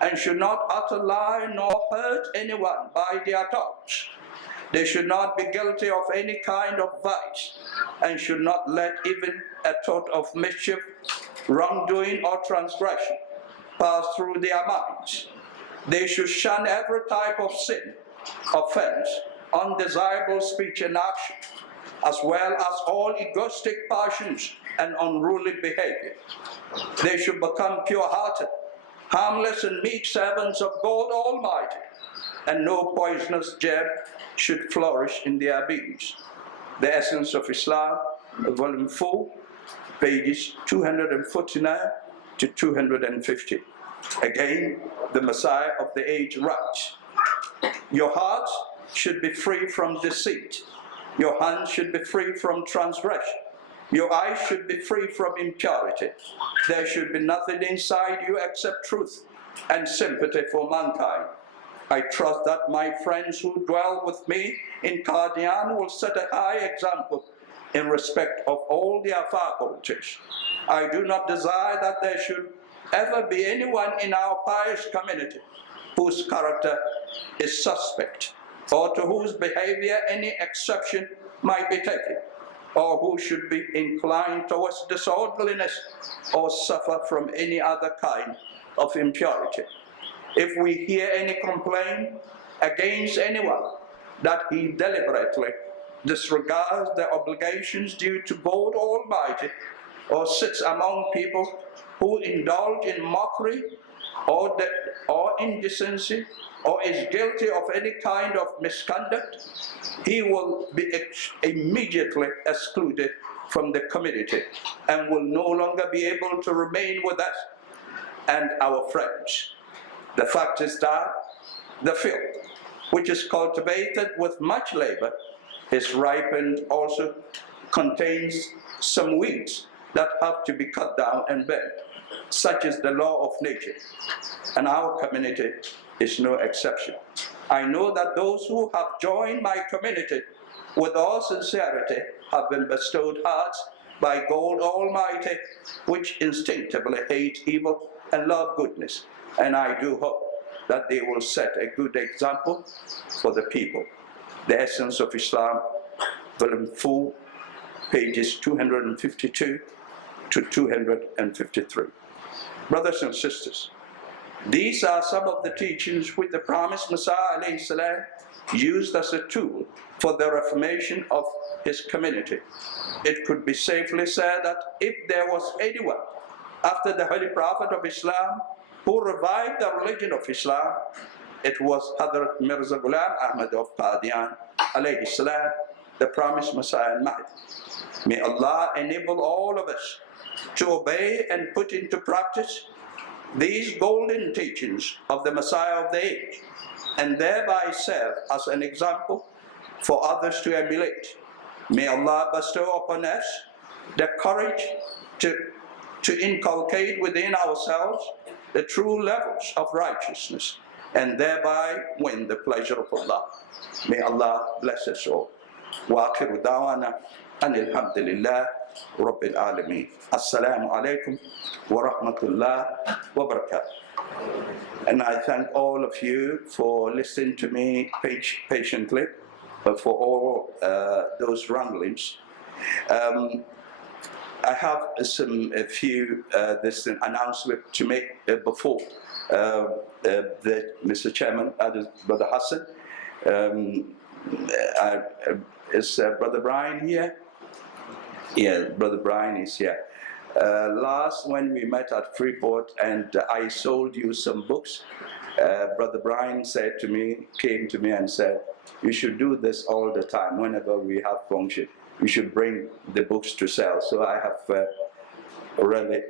and should not utter lie nor hurt anyone by their tongues. They should not be guilty of any kind of vice, and should not let even a thought of mischief, wrongdoing, or transgression pass through their minds. They should shun every type of sin, offense, undesirable speech and action, as well as all egoistic passions and unruly behavior. They should become pure-hearted, harmless and meek servants of God Almighty, and no poisonous germ should flourish in their beings. The Essence of Islam, Volume 4, pages 249 to 250. Again, the Messiah of the age writes, "Your heart should be free from deceit. Your hands should be free from transgression. Your eyes should be free from impurity. There should be nothing inside you except truth and sympathy for mankind. I trust that my friends who dwell with me in Qadian will set a high example in respect of all their faculties. I do not desire that there should ever be anyone in our pious community whose character is suspect, or to whose behavior any exception might be taken, or who should be inclined towards disorderliness or suffer from any other kind of impurity. If we hear any complaint against anyone that he deliberately disregards the obligations due to God Almighty, or sits among people who indulge in mockery or indecency, or is guilty of any kind of misconduct, he will be immediately excluded from the community and will no longer be able to remain with us and our friends. The fact is that the field, which is cultivated with much labor, is ripened also contains some weeds that have to be cut down and bent. Such is the law of nature, and our community is no exception. I know that those who have joined my community with all sincerity have been bestowed hearts by God Almighty, which instinctively hate evil and love goodness, and I do hope that they will set a good example for the people. The Essence of Islam, Volume 4, pages 252 to 253. Brothers and sisters, these are some of the teachings which the promised Messiah ﷺ used as a tool for the reformation of his community. It could be safely said that if there was anyone after the Holy Prophet of Islam who revived the religion of Islam, it was Hazrat Mirza Ghulam Ahmad of Qadian alayhi salam, the promised Messiah and Mahdi. May Allah enable all of us to obey and put into practice these golden teachings of the Messiah of the age, and thereby serve as an example for others to emulate. May Allah bestow upon us the courage to inculcate within ourselves the true levels of righteousness, and thereby win the pleasure of Allah. May Allah bless us all. Wa akhiru da'wana anil hamdulillah rabbil alameen. Assalamu alaikum wa rahmatullah wa barakatuh. And I thank all of you for listening to me patiently, for all those ramblings. I have a few announcements to make before Mr. Chairman, Brother Hassan. Is Brother Brian here? Yeah, Brother Brian is here. Last when we met at Freeport and I sold you some books, Brother Brian came to me and said, you should do this all the time whenever we have function. We should bring the books to sell. So I have already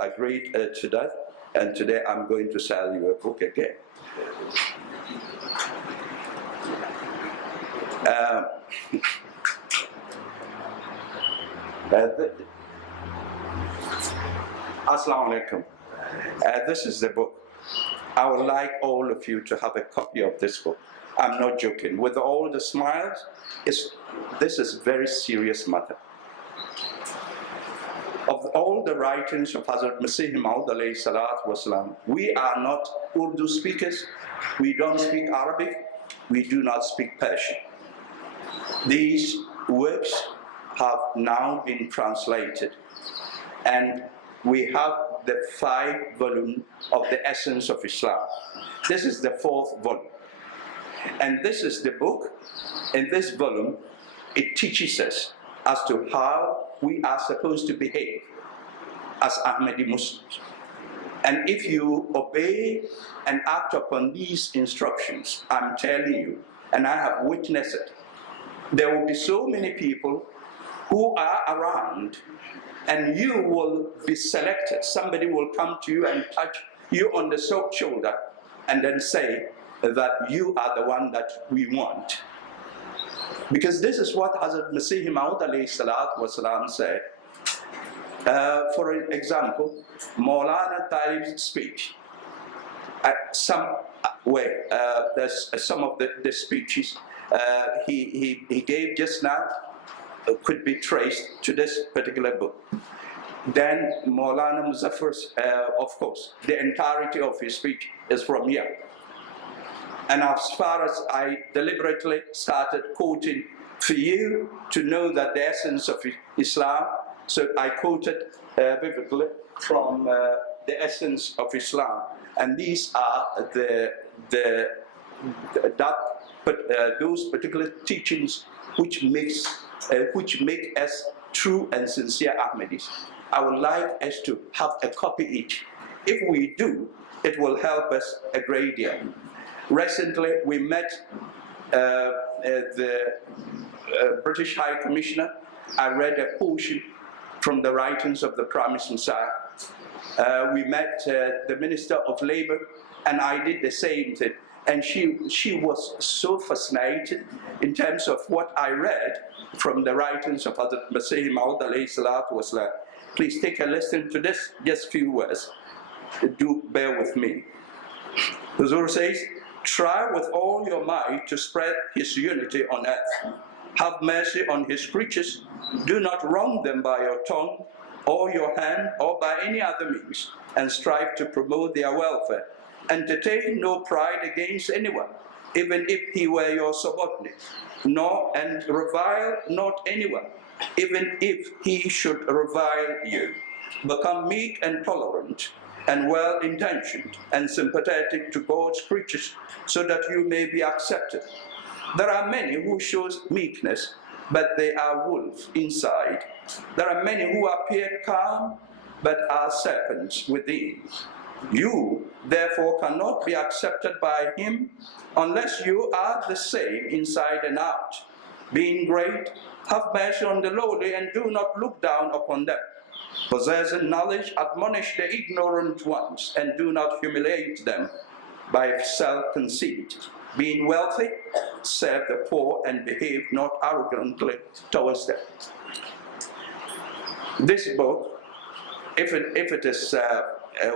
agreed to that, and today I'm going to sell you a book again. Assalamu alaikum. This is the book. I would like all of you to have a copy of this book. I'm not joking. With all the smiles, this is very serious matter. of all the writings of Hazrat Masih Maood alayhi salatu wasalam, we are not Urdu speakers, we don't speak Arabic, we do not speak Persian. These works have now been translated, and we have the 5 volumes of the essence of Islam. This is the 4th volume. And this is the book. In this volume, it teaches us as to how we are supposed to behave as Ahmadi Muslims. And if you obey and act upon these instructions, I'm telling you, and I have witnessed it, there will be so many people who are around, and you will be selected. Somebody will come to you and touch you on the shoulder and then say that you are the one that we want. Because this is what Hazrat Masih Maood alayhi salatu wasalam said. For example, Maulana Talib's speech. There's some of the speeches he gave just now could be traced to this particular book. Then Maulana Muzaffar's, of course, the entirety of his speech is from here. And as far as I deliberately started quoting for you to know that the essence of Islam, so I quoted vividly from the essence of Islam. And these are those particular teachings which make us true and sincere Ahmadis. I would like us to have a copy each. If we do, it will help us a great deal. Recently, we met the British High Commissioner. I read a portion from the writings of the Promised Messiah. We met the Minister of Labour, and I did the same thing. And she was so fascinated in terms of what I read from the writings of Hazrat Masih Maood alayhi salatu wasalam. Please take a listen to this, just few words. Do bear with me. Huzur says, try with all your might to spread his unity on earth. Have mercy on his creatures. Do not wrong them by your tongue or your hand or by any other means, and strive to promote their welfare. Entertain no pride against anyone, even if he were your subordinate, and revile not anyone, even if he should revile you. Become meek and tolerant, and well-intentioned and sympathetic to God's creatures, so that you may be accepted. There are many who show meekness, but they are wolves inside. There are many who appear calm, but are serpents within. You, therefore, cannot be accepted by him unless you are the same inside and out. Being great, have mercy on the lowly and do not look down upon them. Possessing knowledge, admonish the ignorant ones and do not humiliate them by self-conceit. Being wealthy, serve the poor and behave not arrogantly towards them. This book, if it is,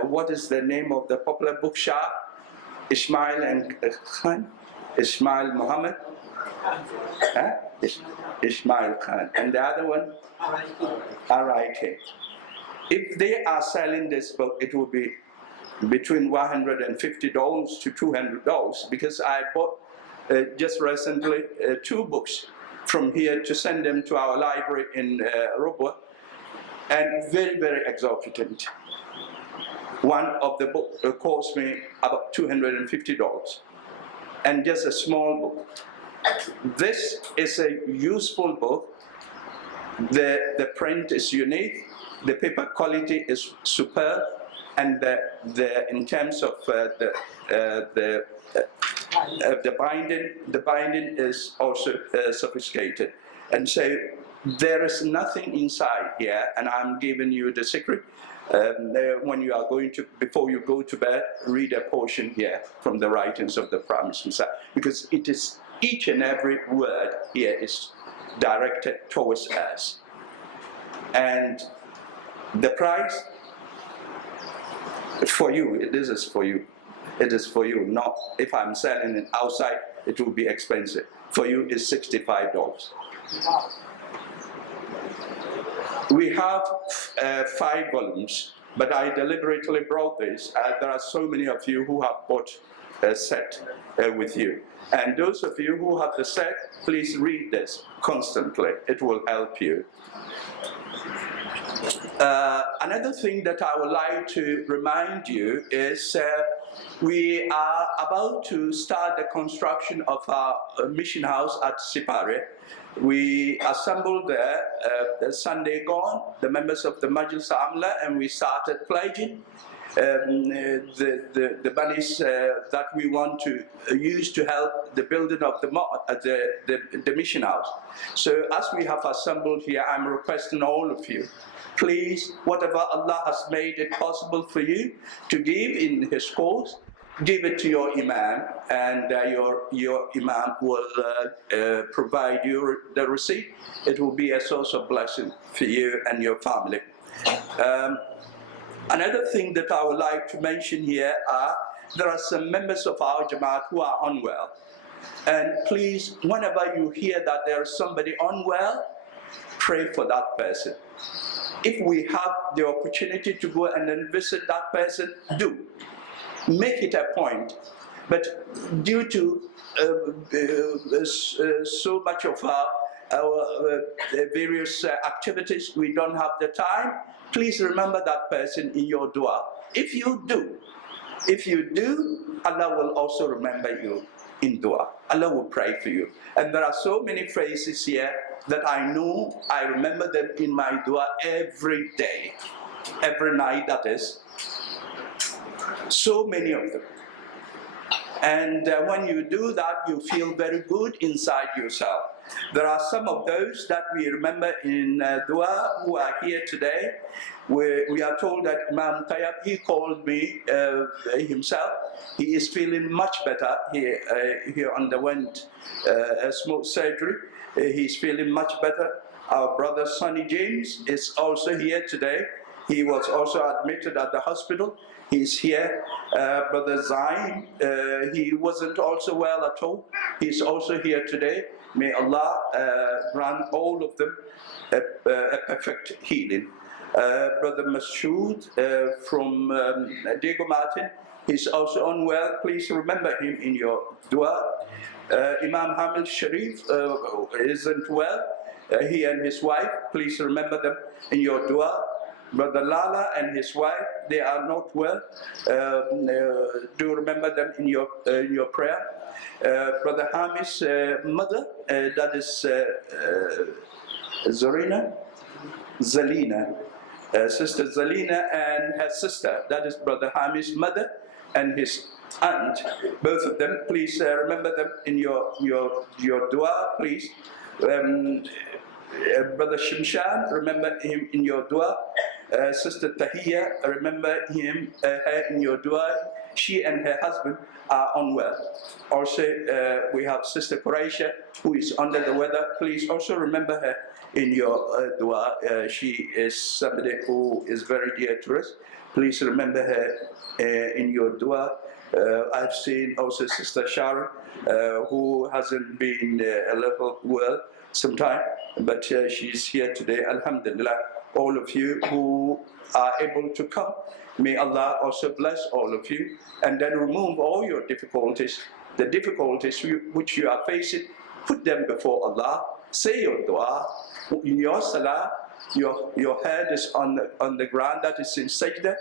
what is the name of the popular bookshop? Ismail and Khan? Ismail Muhammad? Huh? Ismail Khan. And the other one? R.I.K. If they are selling this book, it will be between $150 to $200, because I bought just recently 2 books from here to send them to our library in Robwa, and very, very exorbitant. One of the books cost me about $250, and just a small book. This is a useful book. The print is unique, the paper quality is superb, and in terms of the binding is also sophisticated. And so there is nothing inside here, and I'm giving you the secret. When you are going to, before you go to bed, read a portion here from the writings of the Promised Messiah, because it is each and every word here is directed towards us. And the price for you, this is for you. It is for you. Not if I'm selling it outside, it will be expensive. For you, it's $65. We have 5 volumes, but I deliberately brought this. There are so many of you who have bought a set with you. And those of you who have the set, please read this constantly. It will help you. Another thing that I would like to remind you is we are about to start the construction of our mission house at Sipare. We assembled there the Sunday gone, the members of the Jalsa, and we started pledging the monies that we want to use to help the building of the mission house. So as we have assembled here, I'm requesting all of you, please, whatever Allah has made it possible for you to give in His cause, give it to your Imam, and your Imam will provide you the receipt. It will be a source of blessing for you and your family. Another thing that I would like to mention here there are some members of our Jamaat who are unwell. And please, whenever you hear that there is somebody unwell, pray for that person. If we have the opportunity to go and then visit that person, do. Make it a point. But due to so much of our various activities, we don't have the time. Please remember that person in your dua. If you do, Allah will also remember you in dua. Allah will pray for you. And there are so many phrases here that I know, I remember them in my dua every day, every night, that is. So many of them. And when you do that, you feel very good inside yourself. There are some of those that we remember in dua who are here today. We are told that Imam Tayyab, he called me himself. He is feeling much better. He underwent a small surgery. He's feeling much better. Our brother Sonny James is also here today. He was also admitted at the hospital. He's here. Brother Zain, he wasn't also well at all. He's also here today. May Allah grant all of them a perfect healing. Brother Masood from Diego Martin, he's also unwell. Please remember him in your dua. Imam Hamil Sharif isn't well. He and his wife, please remember them in your dua. Brother Lala and his wife, they are not well. Do remember them in your prayer. Brother Hamid's mother, that is Zalina, Sister Zalina and her sister, that is Brother Hamid's mother and his aunt. Both of them, please remember them in your dua, please. Brother Shimshan, remember him in your dua. Sister Tahiyya, remember her in your dua. She and her husband are unwell. Also, we have Sister Quraisha, who is under the weather. Please also remember her in your dua. She is somebody who is very dear to us. Please remember her in your dua. I've seen also Sister Sharon, who hasn't been a little well sometime, but she's here today. Alhamdulillah, all of you who are able to come, may Allah also bless all of you and then remove all your difficulties. The difficulties which you are facing, put them before Allah. Say your dua. In your salah, your head is on the ground, that is in sajda.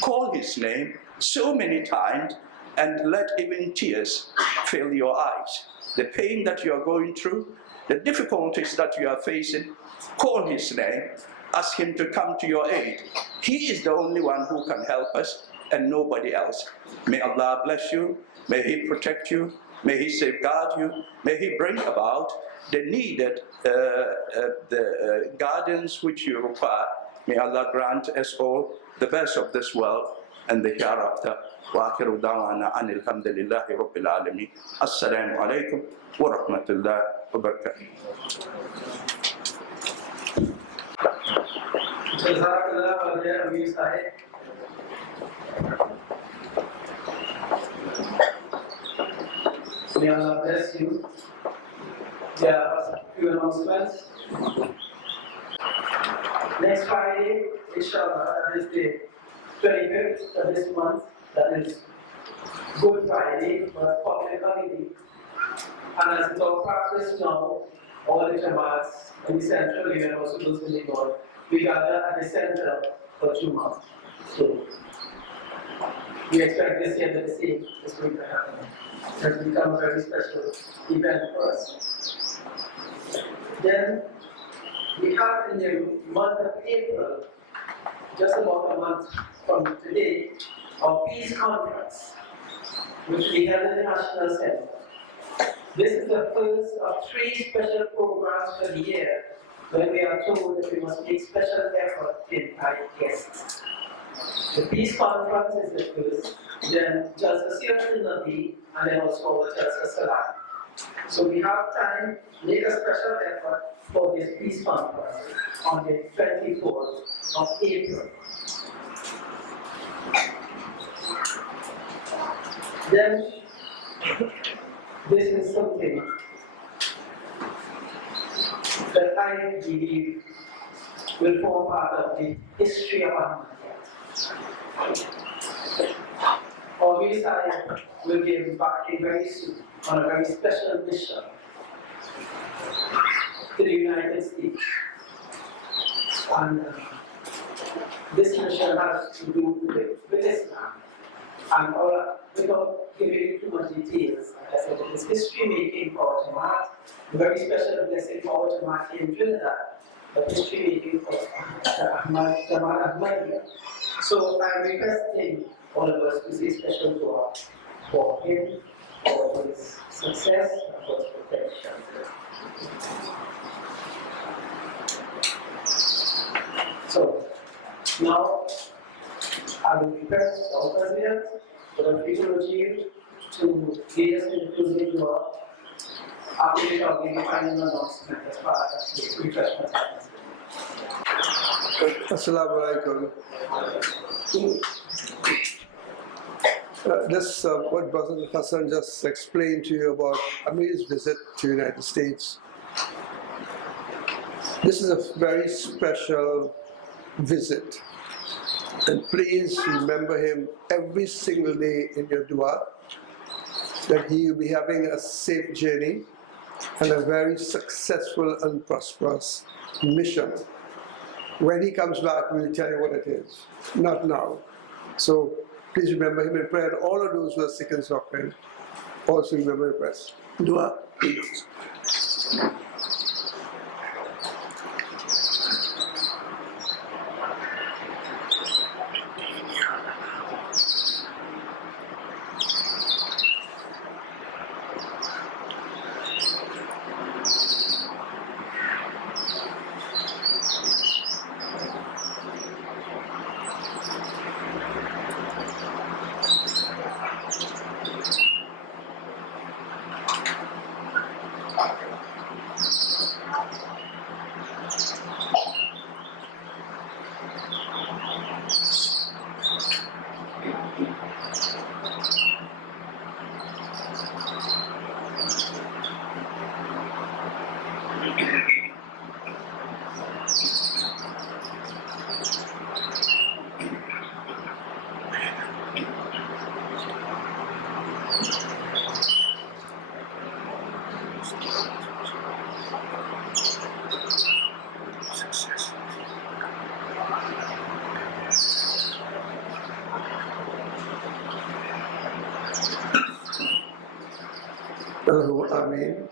Call His name so many times and let even tears fill your eyes. The pain that you are going through, the difficulties that you are facing, call His name, ask Him to come to your aid. He is the only one who can help us and nobody else. May Allah bless you, may He protect you, may He safeguard you, may He bring about the needed guidance which you require. May Allah grant us all the best of this world and the hereafter. وآخر دعوانا أن الحمد لله رب العالمين. السلام عليكم ورحمة الله وبركاته. May Allah bless you. There are a few announcements. Next Friday, inshallah, that is the 25th of this month, that is Good Friday, but public holiday. And as it's our practice now, all the Jamaats in the central area and also those in the north, we gather at the center for 2 months. So we expect this year that the same is going to happen. It has become a very special event for us. Then we have in the month of April, just about a month from today, our peace conference, which we held in the National Center. This is the first of 3 special programs for the year when we are told that we must make special effort in invite guests. The peace conference is the first, then Jalsa Nabi, and then also our Jalsa Salam. So we have time to make a special effort for this peace conference on the 24th of April. Then, this is something that I believe will form part of the history of Ahmadiyya. Our Messiah will be embarking very soon on a very special mission to the United States. And this mission has to do with Islam. And without giving you too much details, like I said, it is history making for our Jamaat, a very special blessing for our Jamaat here in Trinidad, but history making for Jamaat Ahmadiyya. So I'm requesting all of us to say special dua for him, for his success, and for his protection. So now I will request our President, the people of Jil, to lead us in the closing dua. After which I'll give a final announcement as far as the refreshment happens. Assalamu alaikum. What Brother Hassan just explained to you about Amir's visit to the United States. This is a very special visit. And please remember him every single day in your dua, that he will be having a safe journey and a very successful and prosperous mission. When he comes back, we will tell you what it is, not now. So please remember him in prayer. And all of those who are sick and suffering, also remember in prayer. Dua. Ameen.